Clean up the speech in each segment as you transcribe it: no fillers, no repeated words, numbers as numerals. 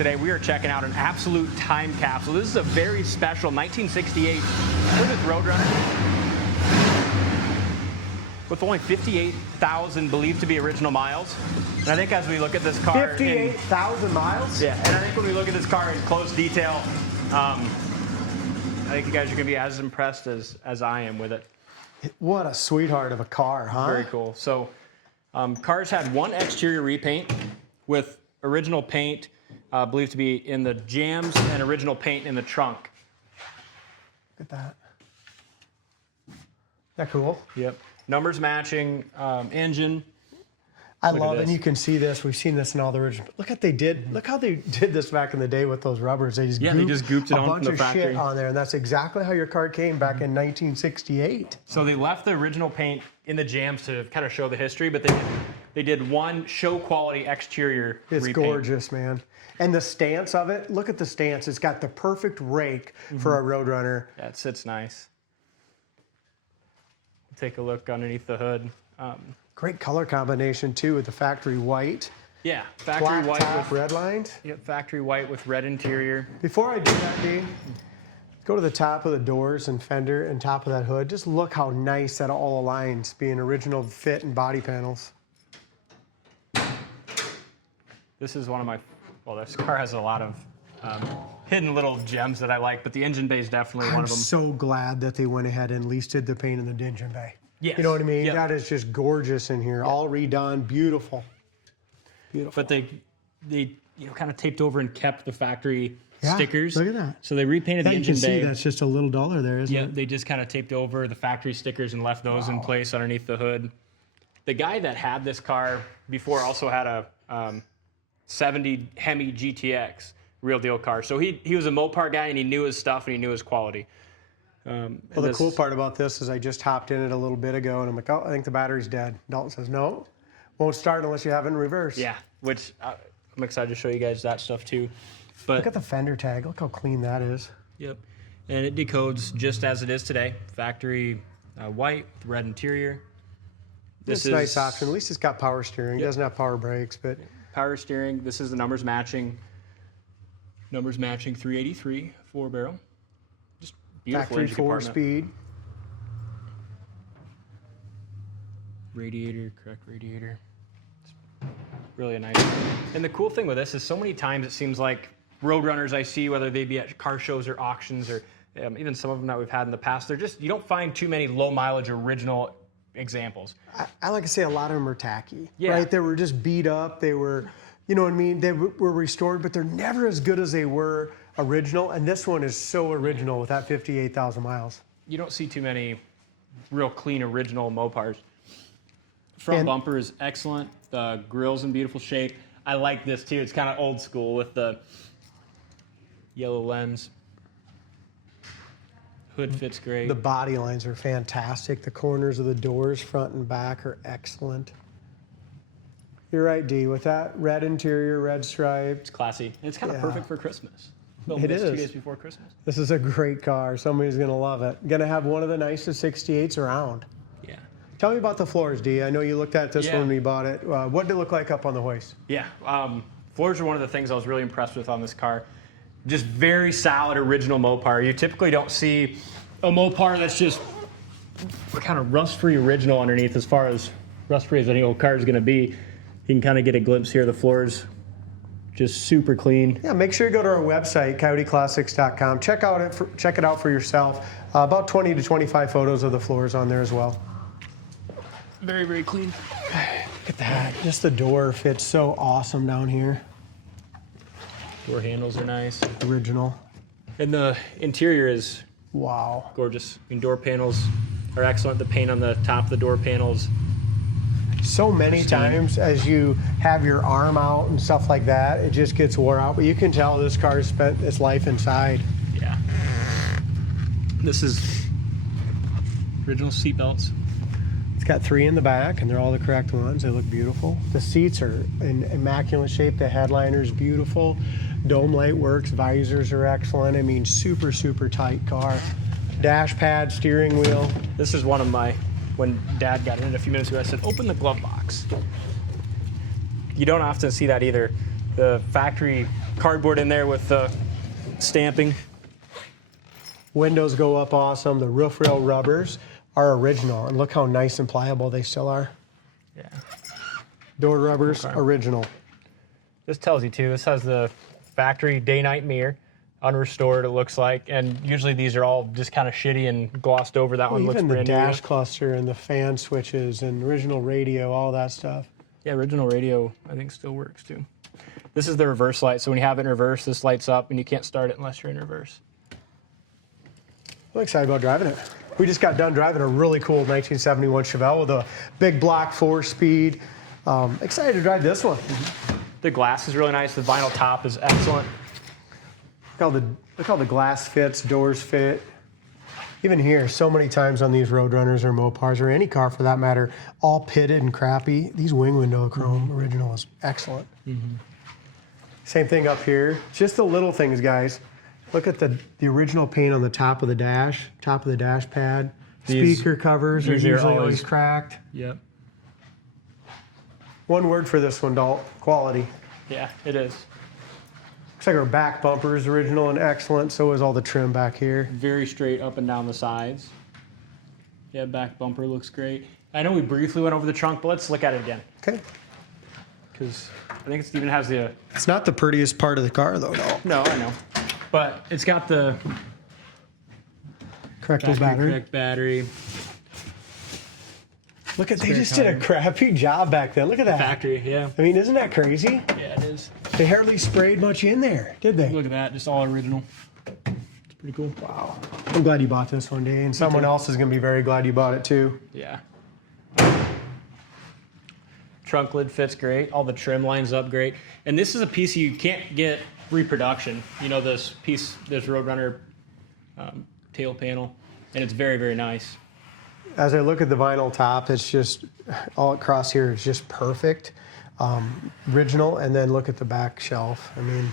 today. We are checking out an absolute time capsule. This is a very special 1968 Plymouth Roadrunner with only 58,000 believed to be original miles. And I think as we look at this car, 58,000 miles? Yeah, and I think when we look at this car in close detail, I think you guys are gonna be as impressed as I am with it. What a sweetheart of a car, huh? Very cool. So, cars had one exterior repaint with original paint believed to be in the jambs and original paint in the trunk. Look at that. Isn't that cool? Yep. Numbers matching, engine. I love it. And you can see this. We've seen this in all the original. Look what they did. Look how they did this back in the day with those rubbers. They just gooped it a on bunch from the of factory. shit on there, and that's exactly how your car came back in 1968. So they left the original paint in the jambs to kind of show the history, but they did one show quality exterior It's repaint. gorgeous, man. And the stance of it, look at the stance. It's got the perfect rake for a Roadrunner. Yeah, it sits nice. Take a look underneath the hood. Great color combination too with the factory white. Yeah, factory Black white top, with red lines. Yep, factory white with red interior. Before I do that, Dave, go to the top of the doors and fender and top of that hood. Just look how nice that all aligns, being original fit and body panels. This is one of my, well, this car has a lot of hidden little gems that I like, but the engine bay is definitely one I'm of them. so glad that they went ahead and at least did the paint in the engine bay. Yes. You know what I mean? Yep. That is just gorgeous in here, all redone, beautiful. Beautiful. But they kind of taped over and kept the factory stickers. Look at that. So they repainted the engine you can bay. see that's just a little duller there, isn't Yeah, it? they just kind of taped over the factory stickers and left those in place underneath the hood. The guy that had this car before also had a 70 Hemi GTX, real deal car. So he was a Mopar guy and he knew his stuff and he knew his quality. Well, the cool part about this is I just hopped in it a little bit ago and I'm like, oh, I think the battery's dead. Dalton says, no, won't start unless you have it in reverse. Yeah, which I'm excited to show you guys that stuff too. But look at the fender tag. Look how clean that is. Yep, and it decodes just as it is today. Factory white with red interior. This is a nice option. At least it's got power steering. It doesn't have power brakes, but power steering. This is the numbers matching. Numbers matching 383 4-barrel. Just beautiful factory engine compartment. 4-speed. Radiator, correct radiator. It's really a nice. And the cool thing with this is so many times it seems like Roadrunners I see, whether they be at car shows or auctions or even some of them that we've had in the past, they're just, you don't find too many low mileage original examples. I like to say a lot of them are tacky, Yeah. right? They were just beat up. They were, you know what I mean? They were restored, but they're never as good as they were original. And this one is so original with that 58,000 miles. You don't see too many real clean original Mopars. Front bumper is excellent. The grill's in beautiful shape. I like this too. It's kind of old school with the yellow lens. Hood fits great. The body lines are fantastic. The corners of the doors, front and back, are excellent. You're right, D. With that red interior, red stripes. It's classy. It's kind of perfect for Christmas. It this is. 2 days before Christmas. This is a great car. Somebody's going to love it. Going to have one of the nicest 68s around. Yeah. Tell me about the floors, D. I know you looked at this one when we bought it. What did it look like up on the hoist? Yeah. Floors are one of the things I was really impressed with on this car. Just very solid original Mopar. You typically don't see a Mopar that's just kind of rust-free original underneath, as far as rust-free as any old car is going to be. You can kind of get a glimpse here. The floors just super clean. Yeah, make sure you go to our website, coyoteclassics.com. Check it out for yourself. About 20 to 25 photos of the floors on there as well. Very, very clean. Look at that. Just the door fits so awesome down here. Door handles are nice. Original. And the interior is Wow. gorgeous. I mean, door panels are excellent. The paint on the top of the door panels. So many times as you have your arm out and stuff like that, it just gets wore out. But you can tell this car spent its life inside. Yeah. This is original seat belts. It's got 3 in the back, and they're all the correct ones. They look beautiful. The seats are in immaculate shape. The headliner's beautiful. Dome light works. Visors are excellent. I mean, super, super tight car. Dash pad, steering wheel. This is one of my, when Dad got in it a few minutes ago, I said, open the glove box. You don't often see that either. The factory cardboard in there with the stamping. Windows go up awesome. The roof rail rubbers are original, and look how nice and pliable they still are. Yeah. Door rubbers, Okay. original. This tells you too. This has the factory day-night mirror, unrestored it looks like, and usually these are all just kind of shitty and glossed over. That one looks Even the brand dash new. cluster and the fan switches and original radio, all that stuff. Yeah, original radio I think still works too. This is the reverse light, so when you have it in reverse, this lights up, and you can't start it unless you're in reverse. I'm excited about driving it. We just got done driving a really cool 1971 Chevelle with a big block 4-speed. Excited to drive this one. The glass is really nice. The vinyl top is excellent. Look how the glass fits, doors fit. Even here, so many times on these Roadrunners or Mopars, or any car for that matter, all pitted and crappy. These wing window chrome original is excellent. Same thing up here. Just the little things, guys. Look at the original paint on the top of the dash pad. These- Speaker covers are these are usually always- always cracked. Yep. One word for this one, Dalt, quality. Yeah, it is. Looks like our back bumper is original and excellent. So is all the trim back here. Very straight up and down the sides. Yeah, back bumper looks great. I know we briefly went over the trunk, but let's look at it again. Okay. Because I think it even has the... It's not the prettiest part of the car, though, Dalt. No, I know. But it's got the Correct battery. correct battery. Look at, they Spare just did a tire. crappy job back then. Look at that. Factory, yeah. I mean, isn't that crazy? Yeah, it is. They hardly sprayed much in there, did they? Look at that, just all original. It's pretty cool. Wow. I'm glad you bought this one, Dave, and someone else is going to be very glad you bought it too. Yeah. Trunk lid fits great. All the trim lines up great. And this is a piece you can't get reproduction. You know, this piece, this Roadrunner tail panel, and it's very, very nice. As I look at the vinyl top, it's just all across here is just perfect, original. And then look at the back shelf. I mean,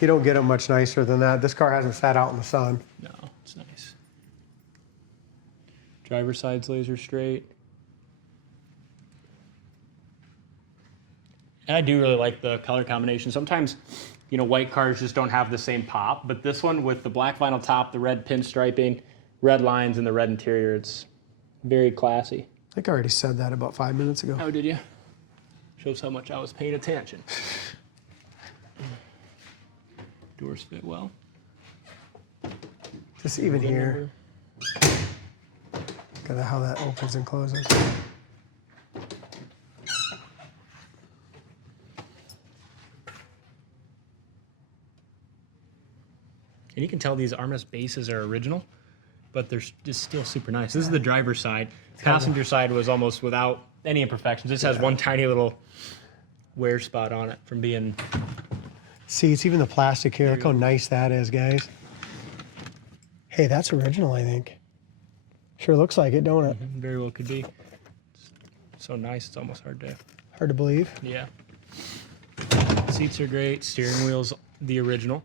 you don't get it much nicer than that. This car hasn't sat out in the sun. No, it's nice. Driver side's laser straight. And I do really like the color combination. Sometimes, you know, white cars just don't have the same pop, but this one with the black vinyl top, the red pinstriping, red lines, and the red interior, it's very classy. I think I already said that about 5 minutes ago. Oh, did you? Shows how much I was paying attention. Doors fit well. Just even here, look at how that opens and closes. And you can tell these armrest bases are original, but they're just still super nice. This is the driver's side. Passenger side was almost without any imperfections. This has one tiny little wear spot on it from being... Seats, even the plastic here, look how nice that is, guys. Hey, that's original, I think. Sure looks like it, don't it? Very well could be. It's so nice, it's almost hard Hard to believe. Yeah. Seats are great. Steering wheel's the original.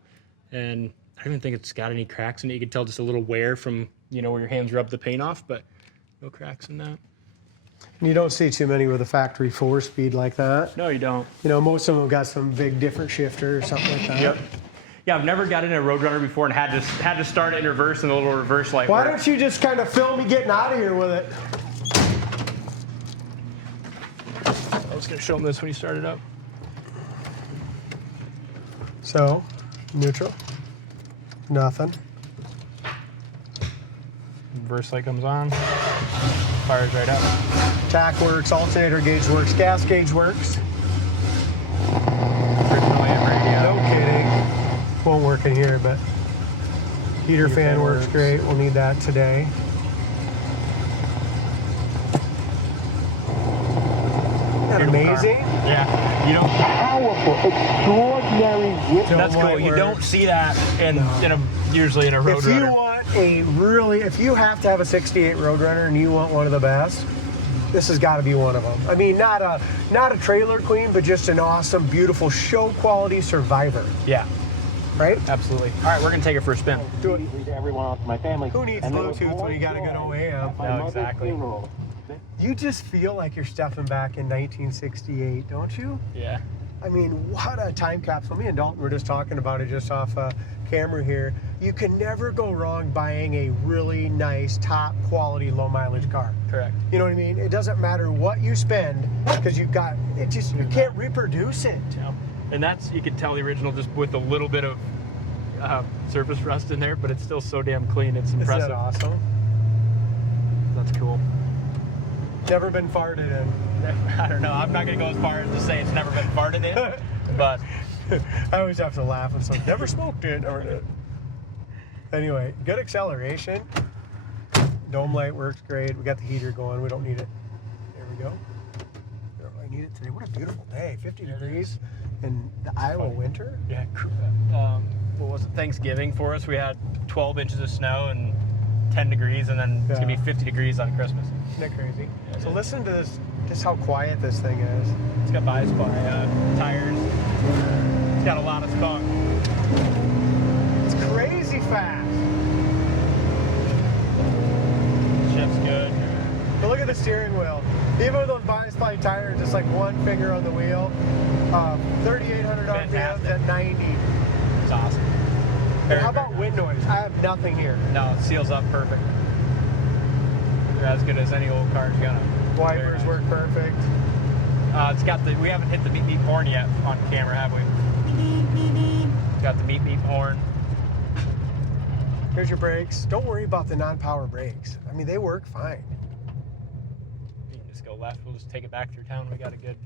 And I don't even think it's got any cracks in it. You can tell just a little wear from, you know, where your hands rub the paint off, but no cracks in that. You don't see too many with a factory 4-speed like that. No, you don't. You know, most of them have got some big different shifter or something like that. Yep. Yeah, I've never got in a Roadrunner before and had to start it in reverse and the little reverse light Why works. don't you just kind of film me getting out of here with it? I was going to show them this when you started up. So, neutral, nothing. Reverse light comes on, fires right up. Tack works, alternator gauge works, gas gauge works. Original AM radio. No kidding. Won't work in here, but heater fan works great. We'll need that today. Isn't that amazing? Yeah, you don't. Powerful, extraordinary whip. Don't That's cool. light You work. don't see that usually in a If you Roadrunner. want if you have to have a 68 Roadrunner and you want one of the best, this has got to be one of them. I mean, not a trailer queen, but just an awesome, beautiful show quality survivor, Yeah, right? absolutely. All right, we're gonna take it for a spin. Do it. Immediately to everyone else in my family. Who needs And there was Bluetooth more when you got a good joy OAM? at my No, mother's exactly. funeral. You just feel like you're stepping back in 1968, don't you? Yeah. I mean, what a time capsule. Me and Dalton were just talking about it just off camera here. You can never go wrong buying a really nice, top quality, low mileage car. Correct. You know what I mean? It doesn't matter what you spend because you've got, it just, you can't reproduce it. Yeah. And that's, you can tell the original just with a little bit of surface rust in there, but it's still so damn clean. It's impressive. Isn't that awesome? That's cool. Never been farted in. I don't know. I'm not going to go as far as to say it's never been farted in, but I always have to laugh and say, never smoked it. Anyway, good acceleration. Dome light works great. We got the heater going. We don't need it. There we go. We don't really need it today. What a beautiful day. 50 degrees in the Iowa winter. yeah. What was it? Thanksgiving for us. We had 12 inches of snow and 10 degrees, and then it's going to be 50 degrees on Christmas. Isn't that crazy? Yeah, So listen to this, just how quiet this thing is. It's got bias by tires. It's got a lot of spunk. It's crazy fast. Shift's good. But look at the steering wheel. Even with those bias ply tires, just like one finger on the wheel. 3,800 RPMs Fantastic. at 90. It's awesome. And how about wind noise? I have nothing here. No, it seals up perfect. They're as good as any old car's gonna. Wipers Very work perfect. It's got the. We haven't hit the beep beep horn yet on camera, have we? It's got the beep beep horn. Here's your brakes. Don't worry about the non-power brakes. I mean, they work fine. You can just go left. We'll just take it back through town. We got a good.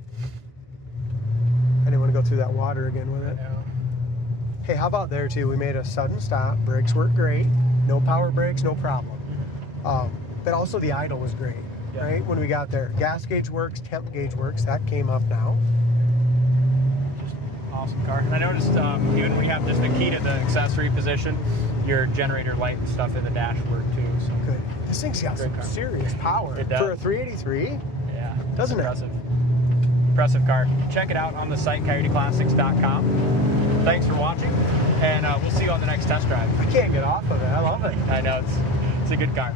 I didn't want to go through that water again with it. You know, Hey, how about there too? We made a sudden stop. Brakes work great. No power brakes, no problem. But also the idle was great, Yeah. right? When we got there. Gas gauge works, temp gauge works. That came up now. just awesome car. And I noticed even when you have just the key to the accessory position, your generator light and stuff in the dash work too. So Good. This thing's got Great some car. serious power. It does. For a 383, yeah, Doesn't it? impressive. Impressive car. Check it out on the site, coyoteclassics.com. Thanks for watching, and we'll see you on the next test drive. I can't get off of it. I love it. I know it's a good car.